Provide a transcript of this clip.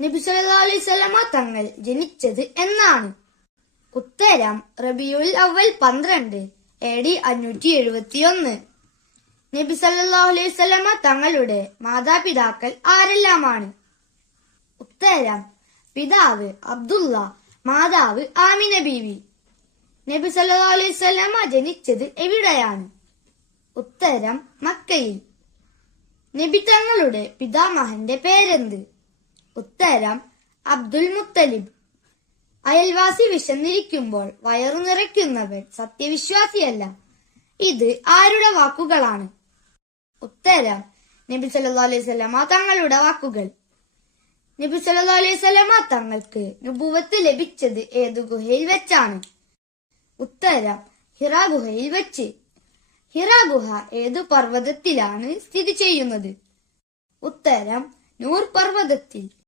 നബി സല്ലല്ലാഹു അലൈഹി വസല്ലമ തങ്ങൾ ജനിച്ചത് എന്നാണ്? ഉത്തരം റബീഉൽ അവ്വൽ 12 AD 571. നബി സല്ലല്ലാഹു അലൈഹി വസല്ലമ തങ്ങളുടെ മാതാപിതാക്കൾ ആരെല്ലാമാണ്? ഉത്തരം പിതാവ് അബ്ദുള്ള, മാതാവ് ആമിന ബീവി. നബി സല്ലല്ലാഹു അലൈഹി വസല്ലമ ജനിച്ചത് എവിടെയാണ്? ഉത്തരം മക്കയിൽ. നബി തങ്ങളുടെ പിതാമഹന്റെ പേരെന്ത്? ഉത്തരം അബ്ദുൽ മുത്തലിബ്. അയൽവാസി വിശന്നിരിക്കുമ്പോൾ വയറു നിറയ്ക്കുന്നവൻ സത്യവിശ്വാസിയല്ല. ഇത് ആരുടെ വാക്കുകളാണ്? ഉത്തരം നബി സല്ലല്ലാഹു അലൈഹി വസല്ലമ തങ്ങളുടെ വാക്കുകൾ. നബി സല്ലല്ലാഹു അലൈഹി വസല്ലമ തങ്ങൾക്ക് നുബുവത്ത് ലഭിച്ചത് ഏതു ഗുഹയിൽ വെച്ചാണ്? ഉത്തരം ഹിറ ഗുഹയിൽ വെച്ച്. ഹിറ ഗുഹ ഏതു പർവ്വതത്തിലാണ് സ്ഥിതി ചെയ്യുന്നത്? ഉത്തരം നൂർ പർവ്വതത്തിൽ.